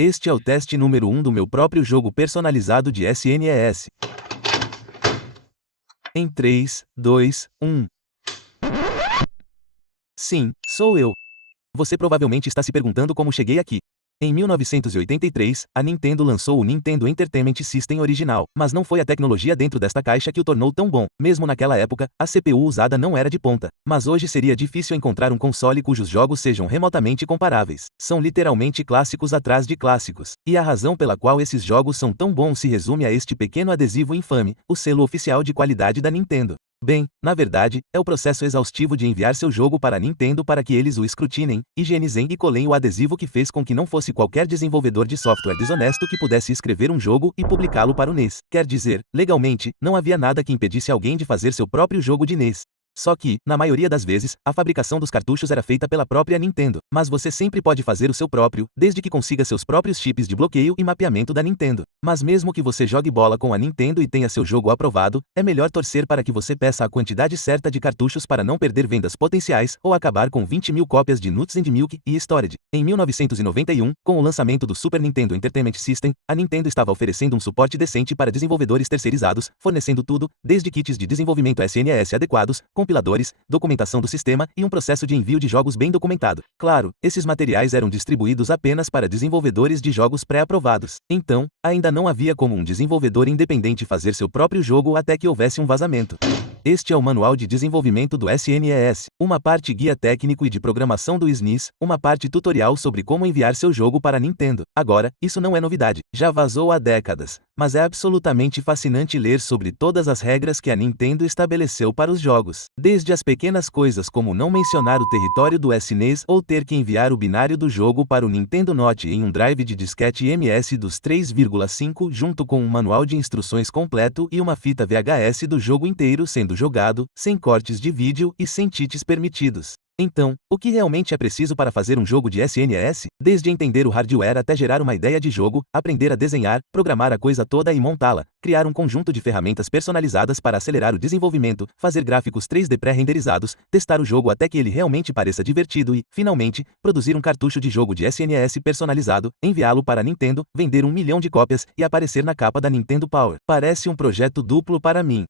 Este é o teste número 1 do meu próprio jogo personalizado de SNES. Em 3, 2, 1. Sim, sou eu. Você provavelmente está se perguntando como cheguei aqui. Em 1983, a Nintendo lançou o Nintendo Entertainment System original, mas não foi a tecnologia dentro desta caixa que o tornou tão bom. Mesmo naquela época, a CPU usada não era de ponta. Mas hoje seria difícil encontrar um console cujos jogos sejam remotamente comparáveis. São literalmente clássicos atrás de clássicos. E a razão pela qual esses jogos são tão bons se resume a este pequeno adesivo infame, o selo oficial de qualidade da Nintendo. Bem, na verdade, é o processo exaustivo de enviar seu jogo para a Nintendo para que eles o escrutinem, higienizem e colhem o adesivo que fez com que não fosse qualquer desenvolvedor de software desonesto que pudesse escrever um jogo e publicá-lo para o NES. Quer dizer, legalmente, não havia nada que impedisse alguém de fazer seu próprio jogo de NES. Só que, na maioria das vezes, a fabricação dos cartuchos era feita pela própria Nintendo. Mas você sempre pode fazer o seu próprio, desde que consiga seus próprios chips de bloqueio e mapeamento da Nintendo. Mas mesmo que você jogue bola com a Nintendo e tenha seu jogo aprovado, é melhor torcer para que você peça a quantidade certa de cartuchos para não perder vendas potenciais ou acabar com 20.000 cópias de Nuts and Milk e Storage. Em 1991, com o lançamento do Super Nintendo Entertainment System, a Nintendo estava oferecendo um suporte decente para desenvolvedores terceirizados, fornecendo tudo, desde kits de desenvolvimento SNES adequados, compiladores, documentação do sistema e um processo de envio de jogos bem documentado. Claro, esses materiais eram distribuídos apenas para desenvolvedores de jogos pré-aprovados. Então, ainda não havia como um desenvolvedor independente fazer seu próprio jogo até que houvesse um vazamento. Este é o manual de desenvolvimento do SNES, uma parte guia técnico e de programação do SNES, uma parte tutorial sobre como enviar seu jogo para a Nintendo. Agora, isso não é novidade, já vazou há décadas, mas é absolutamente fascinante ler sobre todas as regras que a Nintendo estabeleceu para os jogos. Desde as pequenas coisas como não mencionar o território do SNES ou ter que enviar o binário do jogo para o Nintendo Note em um drive de disquete MS dos 3,5 junto com um manual de instruções completo e uma fita VHS do jogo inteiro sendo jogado, sem cortes de vídeo e sem cheats permitidos. Então, o que realmente é preciso para fazer um jogo de SNES? Desde entender o hardware até gerar uma ideia de jogo, aprender a desenhar, programar a coisa toda e montá-la, criar um conjunto de ferramentas personalizadas para acelerar o desenvolvimento, fazer gráficos 3D pré-renderizados, testar o jogo até que ele realmente pareça divertido e, finalmente, produzir um cartucho de jogo de SNES personalizado, enviá-lo para a Nintendo, vender 1 milhão de cópias e aparecer na capa da Nintendo Power. Parece um projeto duplo para mim.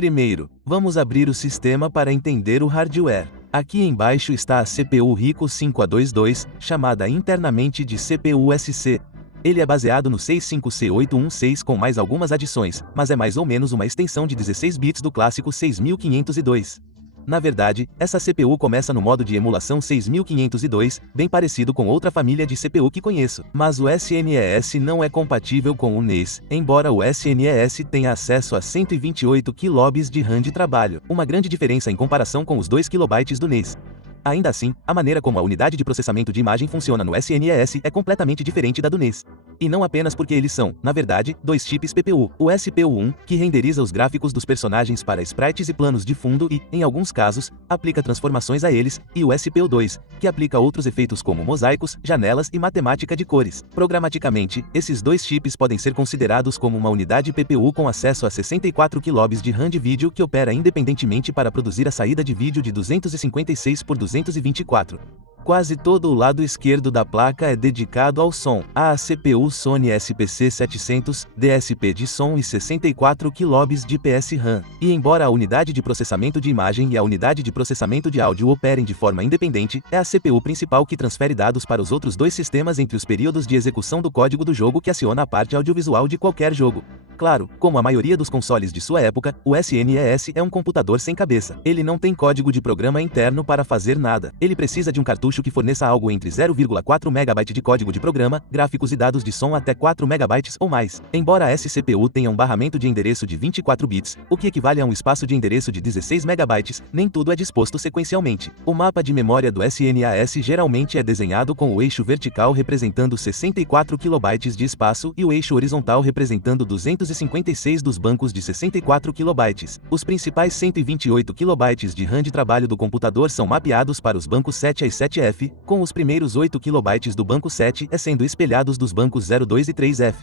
Primeiro, vamos abrir o sistema para entender o hardware. Aqui embaixo está a CPU Rico 5A22, chamada internamente de CPU-SC. Ele é baseado no 65C816 com mais algumas adições, mas é mais ou menos uma extensão de 16 bits do clássico 6502. Na verdade, essa CPU começa no modo de emulação 6502, bem parecido com outra família de CPU que conheço. Mas o SNES não é compatível com o NES, embora o SNES tenha acesso a 128 KB de RAM de trabalho, uma grande diferença em comparação com os 2 KB do NES. Ainda assim, a maneira como a unidade de processamento de imagem funciona no SNES é completamente diferente da do NES. E não apenas porque eles são, na verdade, dois chips PPU, o SPU1, que renderiza os gráficos dos personagens para sprites e planos de fundo e, em alguns casos, aplica transformações a eles, e o SPU2, que aplica outros efeitos como mosaicos, janelas e matemática de cores. Programaticamente, esses dois chips podem ser considerados como uma unidade PPU com acesso a 64 KB de RAM de vídeo que opera independentemente para produzir a saída de vídeo de 256 por 224. Quase todo o lado esquerdo da placa é dedicado ao som. A CPU Sony SPC700, DSP de som e 64 KB de PS-RAM. E embora a unidade de processamento de imagem e a unidade de processamento de áudio operem de forma independente, é a CPU principal que transfere dados para os outros dois sistemas entre os períodos de execução do código do jogo que aciona a parte audiovisual de qualquer jogo. Claro, como a maioria dos consoles de sua época, o SNES é um computador sem cabeça. Ele não tem código de programa interno para fazer nada. Ele precisa de um cartucho que forneça algo entre 0,4 MB de código de programa, gráficos e dados de som até 4 MB ou mais. Embora a SCPU tenha um barramento de endereço de 24 bits, o que equivale a um espaço de endereço de 16 MB, nem tudo é disposto sequencialmente. O mapa de memória do SNES geralmente é desenhado com o eixo vertical representando 64 KB de espaço e o eixo horizontal representando 256 dos bancos de 64 KB. Os principais 128 KB de RAM de trabalho do computador são mapeados para os bancos 7A e 7F, com os primeiros 8 KB do banco 7 sendo espelhados dos bancos 02 e 3F.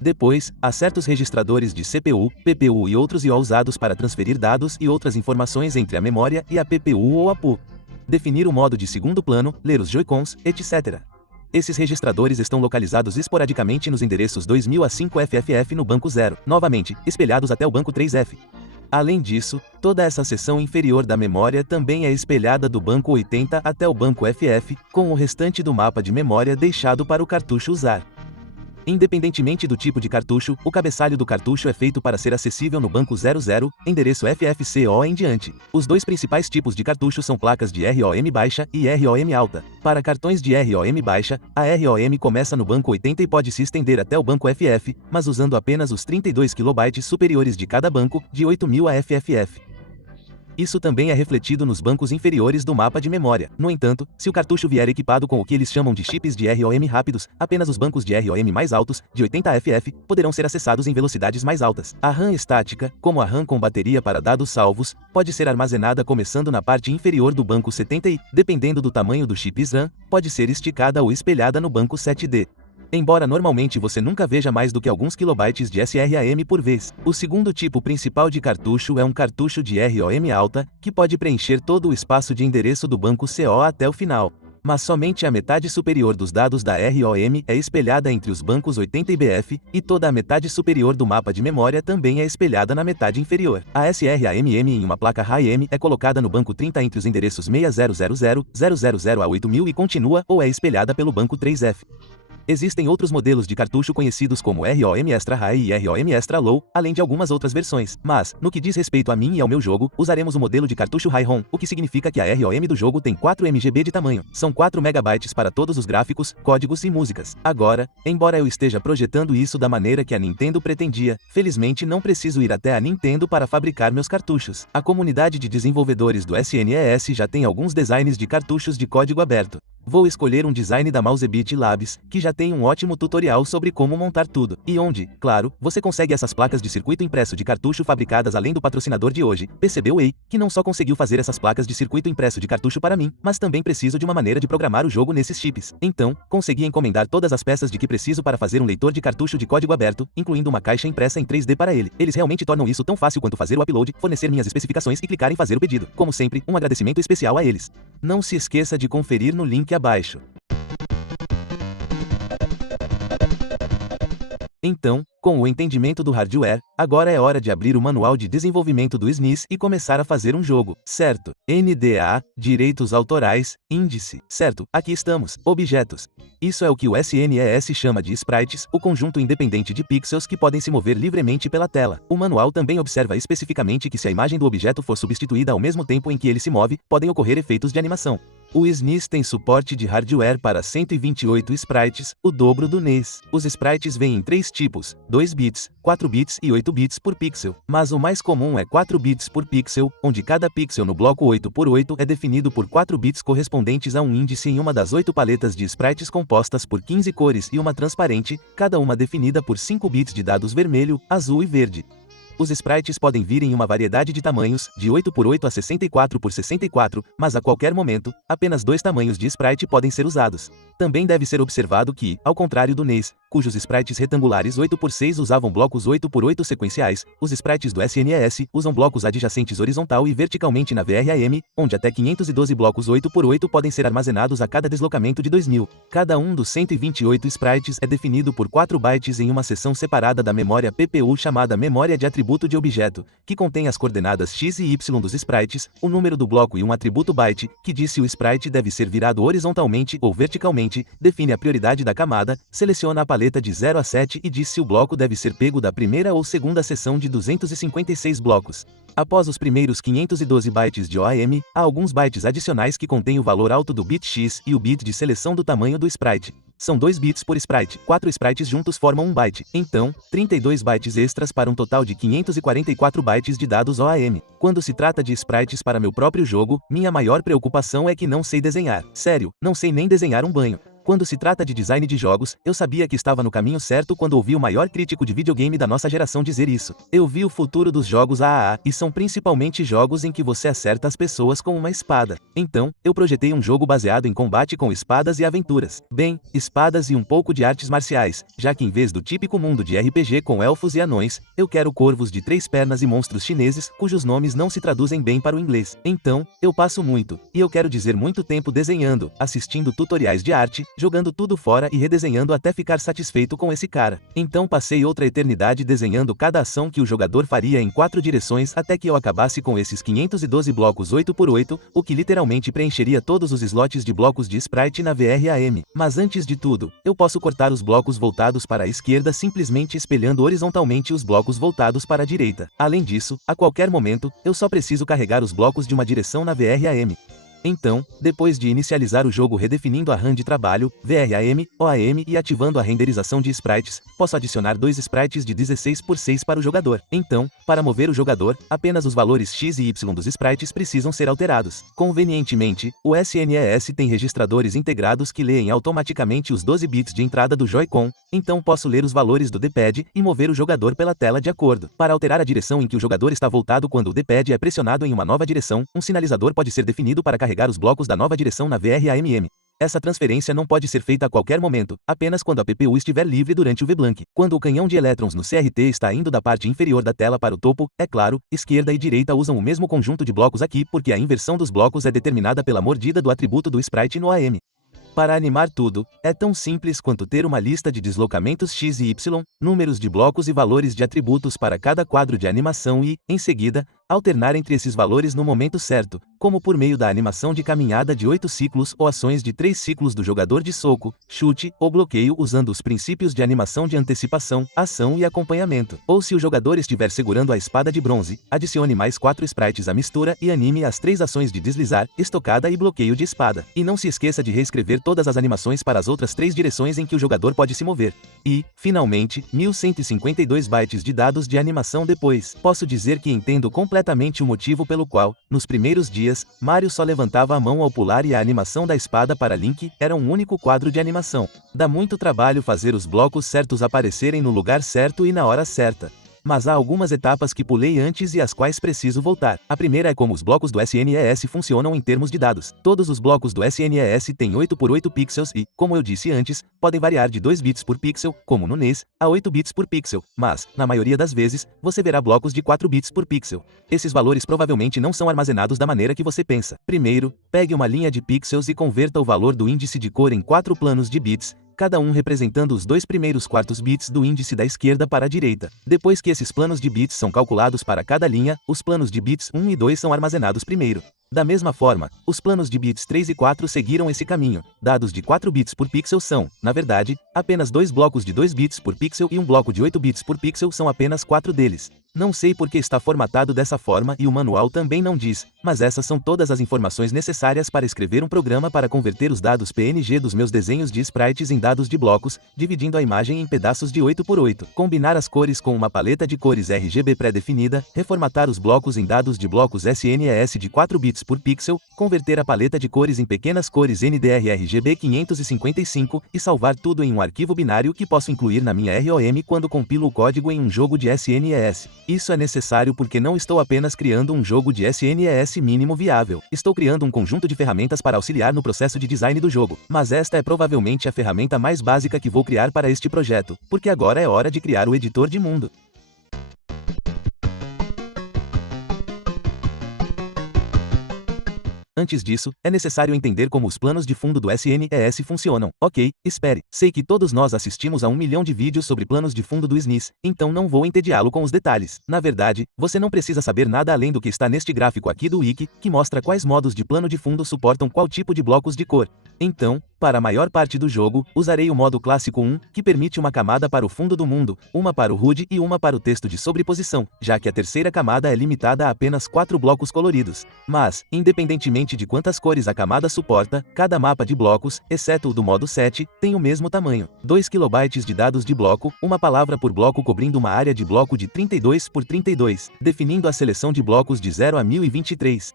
Depois, há certos registradores de CPU, PPU e outros I/O usados para transferir dados e outras informações entre a memória e a PPU ou a PU. definir o modo de segundo plano, ler os Joy-Cons, etc. Esses registradores estão localizados esporadicamente nos endereços 2000 a 5FFF no banco 0, novamente, espelhados até o banco 3F. Além disso, toda essa seção inferior da memória também é espelhada do banco 80 até o banco FF, com o restante do mapa de memória deixado para o cartucho usar. Independentemente do tipo de cartucho, o cabeçalho do cartucho é feito para ser acessível no banco 00, endereço FFCO em diante. Os dois principais tipos de cartucho são placas de ROM baixa e ROM alta. Para cartões de ROM baixa, a ROM começa no banco 80 e pode se estender até o banco FF, mas usando apenas os 32 KB superiores de cada banco, de 8000 a FFF. Isso também é refletido nos bancos inferiores do mapa de memória. No entanto, se o cartucho vier equipado com o que eles chamam de chips de ROM rápidos, apenas os bancos de ROM mais altos, de 80FF, poderão ser acessados em velocidades mais altas. A RAM estática, como a RAM com bateria para dados salvos, pode ser armazenada começando na parte inferior do banco 70 e, dependendo do tamanho do chip RAM, pode ser esticada ou espelhada no banco 7D. Embora normalmente você nunca veja mais do que alguns kilobytes de SRAM por vez. O segundo tipo principal de cartucho é um cartucho de ROM alta, que pode preencher todo o espaço de endereço do banco CO até o final. Mas somente a metade superior dos dados da ROM é espelhada entre os bancos 80 e BF, e toda a metade superior do mapa de memória também é espelhada na metade inferior. A SRAMM em uma placa RAM é colocada no banco 30 entre os endereços 6000, 000 a 8000 e continua ou é espelhada pelo banco 3F. Existem outros modelos de cartucho conhecidos como ROM Extra High e ROM Extra Low, além de algumas outras versões. Mas, no que diz respeito a mim e ao meu jogo, usaremos o modelo de cartucho High ROM, o que significa que a ROM do jogo tem 4 MB de tamanho. São 4 MB para todos os gráficos, códigos e músicas. Agora, embora eu esteja projetando isso da maneira que a Nintendo pretendia, felizmente não preciso ir até a Nintendo para fabricar meus cartuchos. A comunidade de desenvolvedores do SNES já tem alguns designs de cartuchos de código aberto. Vou escolher um design da Mousebit Labs, que já tem um ótimo tutorial sobre como montar tudo, e onde, claro, você consegue essas placas de circuito impresso de cartucho fabricadas além do patrocinador de hoje, PCBWay, que não só conseguiu fazer essas placas de circuito impresso de cartucho para mim, mas também preciso de uma maneira de programar o jogo nesses chips. Então, consegui encomendar todas as peças de que preciso para fazer um leitor de cartucho de código aberto, incluindo uma caixa impressa em 3D para ele. Eles realmente tornam isso tão fácil quanto fazer o upload, fornecer minhas especificações e clicar em fazer o pedido. Como sempre, um agradecimento especial a eles. Não se esqueça de conferir no link abaixo. Então, com o entendimento do hardware, agora é hora de abrir o manual de desenvolvimento do SNES e começar a fazer um jogo, certo? NDA, direitos autorais, índice, certo? Aqui estamos, objetos. Isso é o que o SNES chama de sprites, o conjunto independente de pixels que podem se mover livremente pela tela. O manual também observa especificamente que se a imagem do objeto for substituída ao mesmo tempo em que ele se move, podem ocorrer efeitos de animação. O SNES tem suporte de hardware para 128 sprites, o dobro do NES. Os sprites vêm em 3 tipos, 2 bits, 4 bits e 8 bits por pixel. Mas o mais comum é 4 bits por pixel, onde cada pixel no bloco 8x8 é definido por 4 bits correspondentes a um índice em uma das 8 paletas de sprites compostas por 15 cores e uma transparente, cada uma definida por 5 bits de dados vermelho, azul e verde. Os sprites podem vir em uma variedade de tamanhos, de 8x8 a 64x64, mas a qualquer momento, apenas 2 tamanhos de sprite podem ser usados. Também deve ser observado que, ao contrário do NES, cujos sprites retangulares 8x6 usavam blocos 8x8 sequenciais, os sprites do SNES usam blocos adjacentes horizontal e verticalmente na VRAM, onde até 512 blocos 8x8 podem ser armazenados a cada deslocamento de 2000. Cada um dos 128 sprites é definido por 4 bytes em uma seção separada da memória PPU chamada memória de atributo de objeto, que contém as coordenadas x e y dos sprites, o número do bloco e um atributo byte, que diz se o sprite deve ser virado horizontalmente ou verticalmente, define a prioridade da camada, seleciona a paleta de 0 a 7 e diz se o bloco deve ser pego da primeira ou segunda seção de 256 blocos. Após os primeiros 512 bytes de OAM, há alguns bytes adicionais que contêm o valor alto do bit X e o bit de seleção do tamanho do sprite. São 2 bits por sprite, 4 sprites juntos formam 1 byte, então, 32 bytes extras para um total de 544 bytes de dados OAM. Quando se trata de sprites para meu próprio jogo, minha maior preocupação é que não sei desenhar. Sério, não sei nem desenhar um banho. Quando se trata de design de jogos, eu sabia que estava no caminho certo quando ouvi o maior crítico de videogame da nossa geração dizer isso. Eu vi o futuro dos jogos AAA, e são principalmente jogos em que você acerta as pessoas com uma espada. Então, eu projetei um jogo baseado em combate com espadas e aventuras. Bem, espadas e um pouco de artes marciais, já que em vez do típico mundo de RPG com elfos e anões, eu quero corvos de 3 pernas e monstros chineses, cujos nomes não se traduzem bem para o inglês. Então, eu passo muito, e eu quero dizer muito tempo desenhando, assistindo tutoriais de arte, jogando tudo fora e redesenhando até ficar satisfeito com esse cara. Então passei outra eternidade desenhando cada ação que o jogador faria em 4 direções até que eu acabasse com esses 512 blocos 8x8, o que literalmente preencheria todos os slots de blocos de sprite na VRAM. Mas antes de tudo, eu posso cortar os blocos voltados para a esquerda simplesmente espelhando horizontalmente os blocos voltados para a direita. Além disso, a qualquer momento, eu só preciso carregar os blocos de uma direção na VRAM. Então, depois de inicializar o jogo redefinindo a RAM de trabalho, VRAM, OAM e ativando a renderização de sprites, posso adicionar 2 sprites de 16x6 para o jogador. Então, para mover o jogador, apenas os valores X e Y dos sprites precisam ser alterados. Convenientemente, o SNES tem registradores integrados que leem automaticamente os 12 bits de entrada do Joy-Con, então posso ler os valores do D-Pad e mover o jogador pela tela de acordo. Para alterar a direção em que o jogador está voltado quando o D-Pad é pressionado em uma nova direção, um sinalizador pode ser definido para carregar os blocos da nova direção na VRAM. Essa transferência não pode ser feita a qualquer momento, apenas quando a PPU estiver livre durante o VBlank. Quando o canhão de elétrons no CRT está indo da parte inferior da tela para o topo, é claro, esquerda e direita usam o mesmo conjunto de blocos aqui porque a inversão dos blocos é determinada pela mordida do atributo do sprite no AM. Para animar tudo, é tão simples quanto ter uma lista de deslocamentos X e Y, números de blocos e valores de atributos para cada quadro de animação e, em seguida, alternar entre esses valores no momento certo, como por meio da animação de caminhada de 8 ciclos ou ações de 3 ciclos do jogador de soco, chute ou bloqueio usando os princípios de animação de antecipação, ação e acompanhamento. Ou se o jogador estiver segurando a espada de bronze, adicione mais 4 sprites à mistura e anime as 3 ações de deslizar, estocada e bloqueio de espada. E não se esqueça de reescrever todas as animações para as outras 3 direções em que o jogador pode se mover. E, finalmente, 1152 bytes de dados de animação depois. Posso dizer que entendo completamente o motivo pelo qual, nos primeiros dias, Mario só levantava a mão ao pular e a animação da espada para Link era um único quadro de animação. Dá muito trabalho fazer os blocos certos aparecerem no lugar certo e na hora certa. Mas há algumas etapas que pulei antes e às quais preciso voltar. A primeira é como os blocos do SNES funcionam em termos de dados. Todos os blocos do SNES têm 8x8 pixels e, como eu disse antes, podem variar de 2 bits por pixel, como no NES, a 8 bits por pixel, mas, na maioria das vezes, você verá blocos de 4 bits por pixel. Esses valores provavelmente não são armazenados da maneira que você pensa. Primeiro, pegue uma linha de pixels e converta o valor do índice de cor em 4 planos de bits, cada um representando os 2 primeiros quartos bits do índice da esquerda para a direita. Depois que esses planos de bits são calculados para cada linha, os planos de bits 1 e 2 são armazenados primeiro. Da mesma forma, os planos de bits 3 e 4 seguiram esse caminho. Dados de 4 bits por pixel são, na verdade, apenas 2 blocos de 2 bits por pixel e um bloco de 8 bits por pixel são apenas 4 deles. Não sei por que está formatado dessa forma e o manual também não diz, mas essas são todas as informações necessárias para escrever um programa para converter os dados PNG dos meus desenhos de sprites em dados de blocos, dividindo a imagem em pedaços de 8x8. Combinar as cores com uma paleta de cores RGB pré-definida, reformatar os blocos em dados de blocos SNES de 4 bits por pixel, converter a paleta de cores em pequenas cores NDR RGB 555 e salvar tudo em um arquivo binário que posso incluir na minha ROM quando compilo o código em um jogo de SNES. Isso é necessário porque não estou apenas criando um jogo de SNES mínimo viável. Estou criando um conjunto de ferramentas para auxiliar no processo de design do jogo. Mas esta é provavelmente a ferramenta mais básica que vou criar para este projeto, porque agora é hora de criar o editor de mundo. Antes disso, é necessário entender como os planos de fundo do SNES funcionam. Ok, espere. Sei que todos nós assistimos a 1 milhão de vídeos sobre planos de fundo do SNES, então não vou entediá-lo com os detalhes. Na verdade, você não precisa saber nada além do que está neste gráfico aqui do Wiki, que mostra quais modos de plano de fundo suportam qual tipo de blocos de cor. Então, para a maior parte do jogo, usarei o modo clássico 1, que permite uma camada para o fundo do mundo, uma para o HUD e uma para o texto de sobreposição, já que a terceira camada é limitada a apenas 4 blocos coloridos. Mas, independentemente de quantas cores a camada suporta, cada mapa de blocos, exceto o do modo 7, tem o mesmo tamanho. 2 KB de dados de bloco, uma palavra por bloco cobrindo uma área de bloco de 32 por 32, definindo a seleção de blocos de 0 a 1023.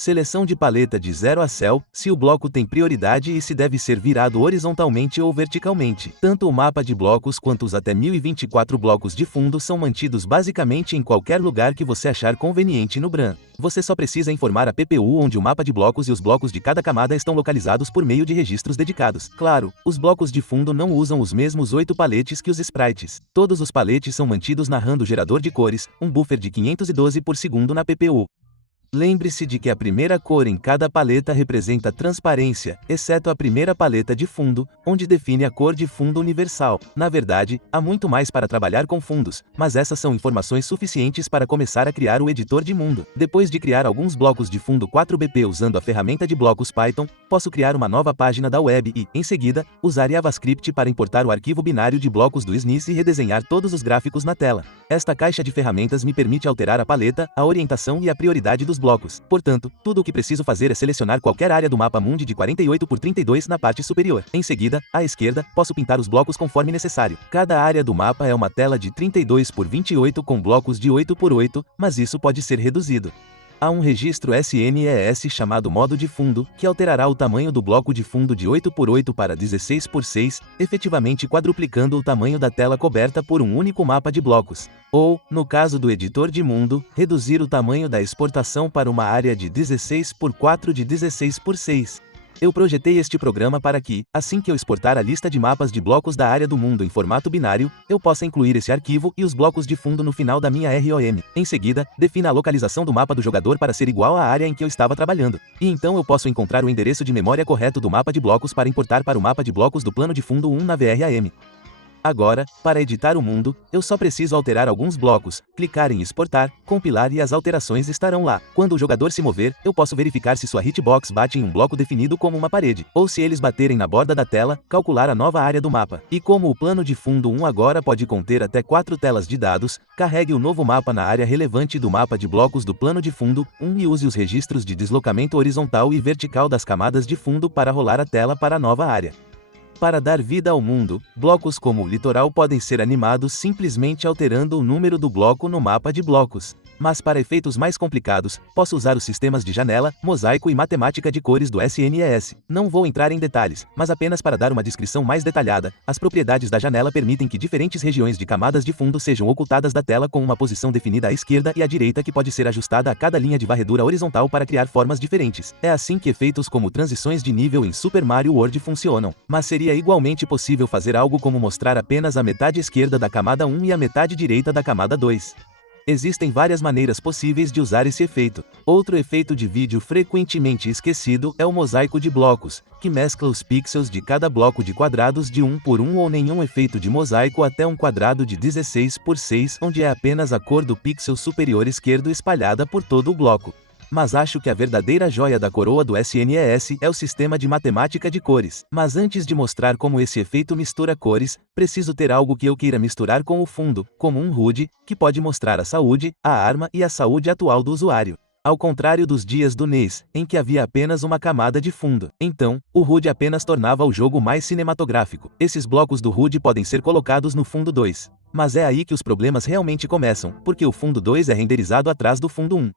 Seleção de paleta de 0 a céu, se o bloco tem prioridade e se deve ser virado horizontalmente ou verticalmente. Tanto o mapa de blocos quanto os até 1024 blocos de fundo são mantidos basicamente em qualquer lugar que você achar conveniente no Bran. Você só precisa informar a PPU onde o mapa de blocos e os blocos de cada camada estão localizados por meio de registros dedicados. Claro, os blocos de fundo não usam os mesmos 8 paletes que os sprites. Todos os paletes são mantidos na RAM do gerador de cores, um buffer de 512 por segundo na PPU. Lembre-se de que a primeira cor em cada paleta representa transparência, exceto a primeira paleta de fundo, onde define a cor de fundo universal. Na verdade, há muito mais para trabalhar com fundos, mas essas são informações suficientes para começar a criar o editor de mundo. Depois de criar alguns blocos de fundo 4BP usando a ferramenta de blocos Python, posso criar uma nova página da web e, em seguida, usar JavaScript para importar o arquivo binário de blocos do SNIS e redesenhar todos os gráficos na tela. Esta caixa de ferramentas me permite alterar a paleta, a orientação e a prioridade dos blocos. Portanto, tudo o que preciso fazer é selecionar qualquer área do mapa mundi de 48 por 32 na parte superior. Em seguida, à esquerda, posso pintar os blocos conforme necessário. Cada área do mapa é uma tela de 32 por 28 com blocos de 8 por 8, mas isso pode ser reduzido. Há um registro SNES chamado modo de fundo, que alterará o tamanho do bloco de fundo de 8 por 8 para 16 por 6, efetivamente quadruplicando o tamanho da tela coberta por um único mapa de blocos. Ou, no caso do editor de mundo, reduzir o tamanho da exportação para uma área de 16 por 4 de 16 por 6. Eu projetei este programa para que, assim que eu exportar a lista de mapas de blocos da área do mundo em formato binário, eu possa incluir esse arquivo e os blocos de fundo no final da minha ROM. Em seguida, defina a localização do mapa do jogador para ser igual à área em que eu estava trabalhando. E então eu posso encontrar o endereço de memória correto do mapa de blocos para importar para o mapa de blocos do plano de fundo 1 na VRAM. Agora, para editar o mundo, eu só preciso alterar alguns blocos, clicar em exportar, compilar e as alterações estarão lá. Quando o jogador se mover, eu posso verificar se sua hitbox bate em um bloco definido como uma parede, ou se eles baterem na borda da tela, calcular a nova área do mapa. E como o plano de fundo 1 agora pode conter até 4 telas de dados, carregue o novo mapa na área relevante do mapa de blocos do plano de fundo 1 e use os registros de deslocamento horizontal e vertical das camadas de fundo para rolar a tela para a nova área. Para dar vida ao mundo, blocos como o litoral podem ser animados simplesmente alterando o número do bloco no mapa de blocos. Mas para efeitos mais complicados, posso usar os sistemas de janela, mosaico e matemática de cores do SNES. Não vou entrar em detalhes, mas apenas para dar uma descrição mais detalhada, as propriedades da janela permitem que diferentes regiões de camadas de fundo sejam ocultadas da tela com uma posição definida à esquerda e à direita que pode ser ajustada a cada linha de varredura horizontal para criar formas diferentes. É assim que efeitos como transições de nível em Super Mario World funcionam. Mas seria igualmente possível fazer algo como mostrar apenas a metade esquerda da camada 1 e a metade direita da camada 2. Existem várias maneiras possíveis de usar esse efeito. Outro efeito de vídeo frequentemente esquecido é o mosaico de blocos, que mescla os pixels de cada bloco de quadrados de 1 por 1 ou nenhum efeito de mosaico até um quadrado de 16 por 6, onde é apenas a cor do pixel superior esquerdo espalhada por todo o bloco. Mas acho que a verdadeira joia da coroa do SNES é o sistema de matemática de cores. Mas antes de mostrar como esse efeito mistura cores, preciso ter algo que eu queira misturar com o fundo, como um HUD, que pode mostrar a saúde, a arma e a saúde atual do usuário. Ao contrário dos dias do NES, em que havia apenas uma camada de fundo. Então, o HUD apenas tornava o jogo mais cinematográfico. Esses blocos do HUD podem ser colocados no fundo 2. Mas é aí que os problemas realmente começam, porque o fundo 2 é renderizado atrás do fundo 1.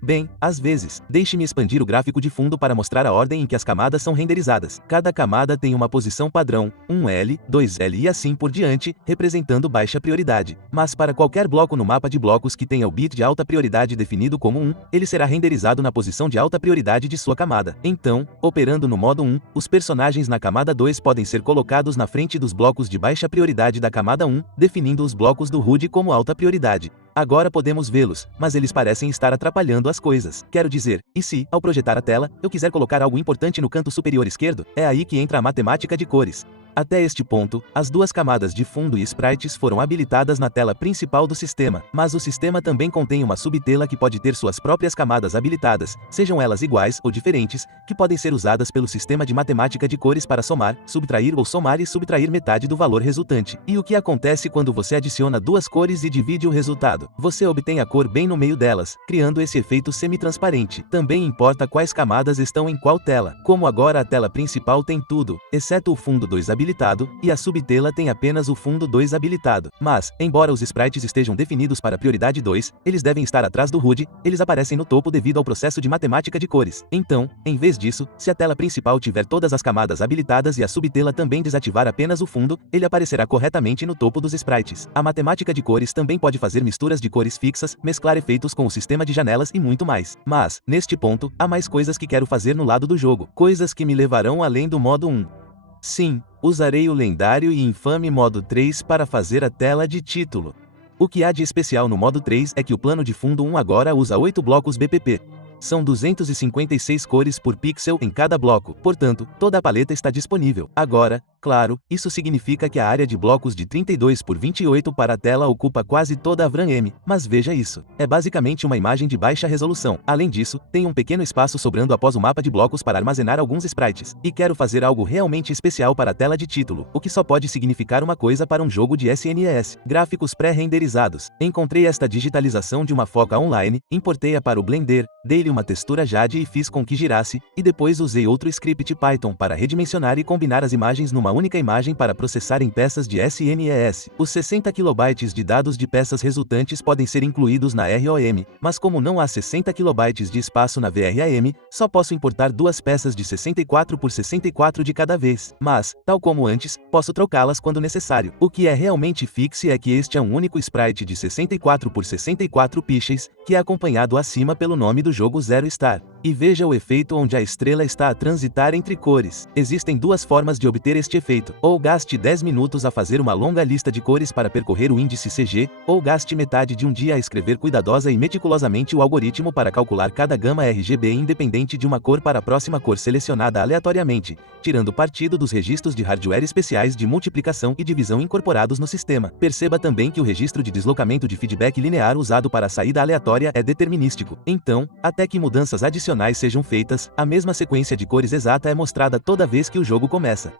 Bem, às vezes, deixe-me expandir o gráfico de fundo para mostrar a ordem em que as camadas são renderizadas. Cada camada tem uma posição padrão, 1L, 2L e assim por diante, representando baixa prioridade. Mas para qualquer bloco no mapa de blocos que tenha o bit de alta prioridade definido como 1, ele será renderizado na posição de alta prioridade de sua camada. Então, operando no modo 1, os personagens na camada 2 podem ser colocados na frente dos blocos de baixa prioridade da camada 1, definindo os blocos do HUD como alta prioridade. Agora podemos vê-los, mas eles parecem estar atrapalhando as coisas. Quero dizer, e se, ao projetar a tela, eu quiser colocar algo importante no canto superior esquerdo? É aí que entra a matemática de cores. Até este ponto, as duas camadas de fundo e sprites foram habilitadas na tela principal do sistema, mas o sistema também contém uma subtela que pode ter suas próprias camadas habilitadas, sejam elas iguais ou diferentes, que podem ser usadas pelo sistema de matemática de cores para somar, subtrair ou somar e subtrair metade do valor resultante. E o que acontece quando você adiciona duas cores e divide o resultado? Você obtém a cor bem no meio delas, criando esse efeito semi-transparente. Também importa quais camadas estão em qual tela. Como agora a tela principal tem tudo, exceto o fundo 2 habilitado, habilitado, e a subtela tem apenas o fundo 2 habilitado. Mas, embora os sprites estejam definidos para prioridade 2, eles devem estar atrás do HUD, eles aparecem no topo devido ao processo de matemática de cores. Então, em vez disso, se a tela principal tiver todas as camadas habilitadas e a subtela também desativar apenas o fundo, ele aparecerá corretamente no topo dos sprites. A matemática de cores também pode fazer misturas de cores fixas, mesclar efeitos com o sistema de janelas e muito mais. Mas, neste ponto, há mais coisas que quero fazer no lado do jogo, coisas que me levarão além do modo 1. Sim, usarei o lendário e infame modo 3 para fazer a tela de título. O que há de especial no modo 3 é que o plano de fundo 1 agora usa 8 blocos BPP. São 256 cores por pixel em cada bloco, portanto, toda a paleta está disponível. Agora, claro, isso significa que a área de blocos de 32 por 28 para a tela ocupa quase toda a VRAM, mas veja isso. É basicamente uma imagem de baixa resolução. Além disso, tem um pequeno espaço sobrando após o mapa de blocos para armazenar alguns sprites. E quero fazer algo realmente especial para a tela de título, o que só pode significar uma coisa para um jogo de SNES. Gráficos pré-renderizados. Encontrei esta digitalização de uma foca online, importei-a para o Blender, dei-lhe uma textura Jade e fiz com que girasse, e depois usei outro script Python para redimensionar e combinar as imagens numa única imagem para processar em peças de SNES. Os 60 KB de dados de peças resultantes podem ser incluídos na ROM, mas como não há 60 KB de espaço na VRAM, só posso importar duas peças de 64 por 64 de cada vez. Mas, tal como antes, posso trocá-las quando necessário. O que é realmente fixe é que este é um único sprite de 64 por 64 pixels, que é acompanhado acima pelo nome do jogo Zero Star. E veja o efeito onde a estrela está a transitar entre cores. Existem duas formas de obter este efeito. Ou gaste 10 minutos a fazer uma longa lista de cores para percorrer o índice CG, ou gaste metade de um dia a escrever cuidadosa e meticulosamente o algoritmo para calcular cada gama RGB independente de uma cor para a próxima cor selecionada aleatoriamente, tirando partido dos registros de hardware especiais de multiplicação e divisão incorporados no sistema. Perceba também que o registro de deslocamento de feedback linear usado para a saída aleatória é determinístico. Então, até que mudanças adicionais sejam feitas, a mesma sequência de cores exata é mostrada toda vez que o jogo começa.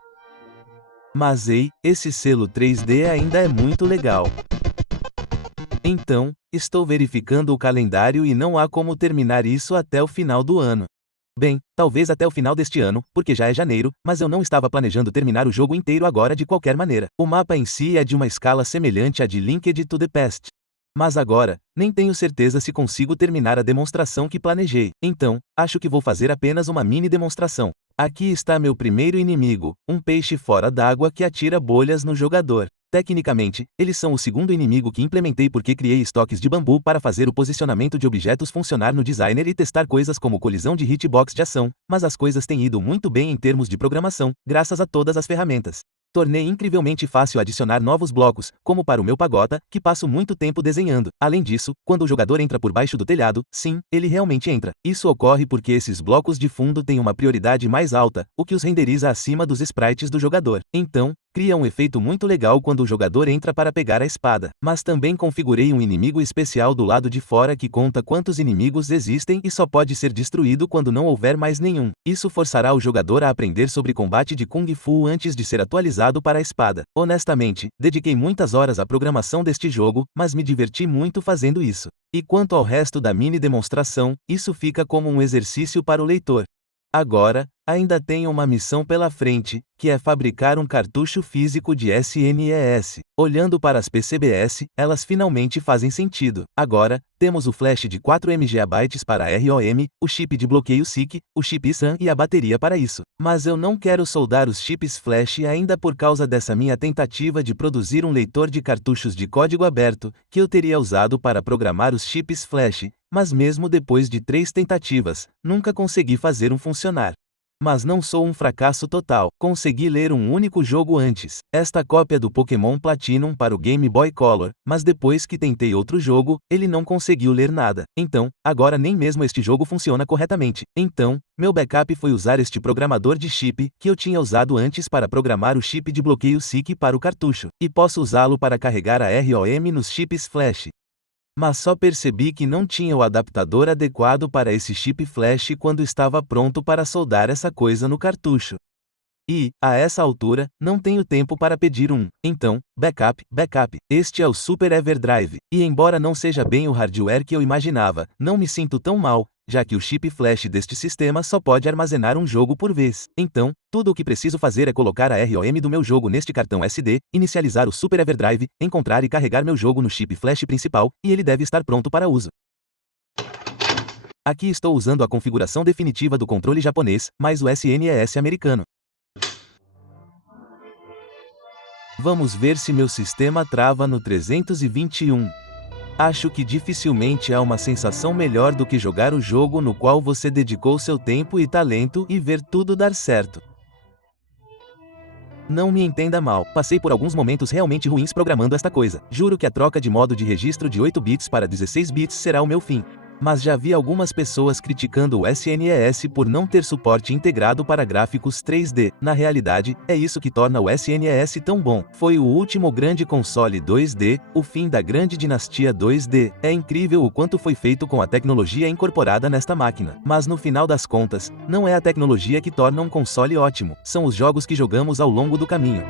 Mas ei, esse selo 3D ainda é muito legal. Então, estou verificando o calendário e não há como terminar isso até o final do ano. Bem, talvez até o final deste ano, porque já é janeiro, mas eu não estava planejando terminar o jogo inteiro agora de qualquer maneira. O mapa em si é de uma escala semelhante à de Linked to the Past. Mas agora, nem tenho certeza se consigo terminar a demonstração que planejei. Então, acho que vou fazer apenas uma mini demonstração. Aqui está meu primeiro inimigo, um peixe fora d'água que atira bolhas no jogador. Tecnicamente, eles são o segundo inimigo que implementei porque criei estoques de bambu para fazer o posicionamento de objetos funcionar no designer e testar coisas como colisão de hitbox de ação, mas as coisas têm ido muito bem em termos de programação, graças a todas as ferramentas. Tornei incrivelmente fácil adicionar novos blocos, como para o meu pagota, que passo muito tempo desenhando. Além disso, quando o jogador entra por baixo do telhado, sim, ele realmente entra. Isso ocorre porque esses blocos de fundo têm uma prioridade mais alta, o que os renderiza acima dos sprites do jogador. Então, cria um efeito muito legal quando o jogador entra para pegar a espada. Mas também configurei um inimigo especial do lado de fora que conta quantos inimigos existem e só pode ser destruído quando não houver mais nenhum. Isso forçará o jogador a aprender sobre combate de Kung Fu antes de ser atualizado para a espada. Honestamente, dediquei muitas horas à programação deste jogo, mas me diverti muito fazendo isso. E quanto ao resto da mini demonstração, isso fica como um exercício para o leitor. Agora, ainda tenho uma missão pela frente, que é fabricar um cartucho físico de SNES. Olhando para as PCBs, elas finalmente fazem sentido. Agora, temos o flash de 4 MB para a ROM, o chip de bloqueio SIC, o chip SAN e a bateria para isso. Mas eu não quero soldar os chips flash ainda por causa dessa minha tentativa de produzir um leitor de cartuchos de código aberto, que eu teria usado para programar os chips flash, mas mesmo depois de 3 tentativas, nunca consegui fazer um funcionar. Mas não sou um fracasso total. Consegui ler um único jogo antes. Esta cópia do Pokémon Platinum para o Game Boy Color, mas depois que tentei outro jogo, ele não conseguiu ler nada. Então, agora nem mesmo este jogo funciona corretamente. Então, meu backup foi usar este programador de chip, que eu tinha usado antes para programar o chip de bloqueio SIC para o cartucho. E posso usá-lo para carregar a ROM nos chips flash. Mas só percebi que não tinha o adaptador adequado para esse chip flash quando estava pronto para soldar essa coisa no cartucho. E, a essa altura, não tenho tempo para pedir um. Então, backup. Este é o Super Everdrive. E embora não seja bem o hardware que eu imaginava, não me sinto tão mal. já que o chip flash deste sistema só pode armazenar um jogo por vez. Então, tudo o que preciso fazer é colocar a ROM do meu jogo neste cartão SD, inicializar o Super Everdrive, encontrar e carregar meu jogo no chip flash principal, e ele deve estar pronto para uso. Aqui estou usando a configuração definitiva do controle japonês, mais o SNES americano. Vamos ver se meu sistema trava no 321. Acho que dificilmente há uma sensação melhor do que jogar o jogo no qual você dedicou seu tempo e talento e ver tudo dar certo. Não me entenda mal, passei por alguns momentos realmente ruins programando esta coisa. Juro que a troca de modo de registro de 8 bits para 16 bits será o meu fim. Mas já vi algumas pessoas criticando o SNES por não ter suporte integrado para gráficos 3D. Na realidade, é isso que torna o SNES tão bom. Foi o último grande console 2D, o fim da grande dinastia 2D. É incrível o quanto foi feito com a tecnologia incorporada nesta máquina. Mas no final das contas, não é a tecnologia que torna um console ótimo, são os jogos que jogamos ao longo do caminho.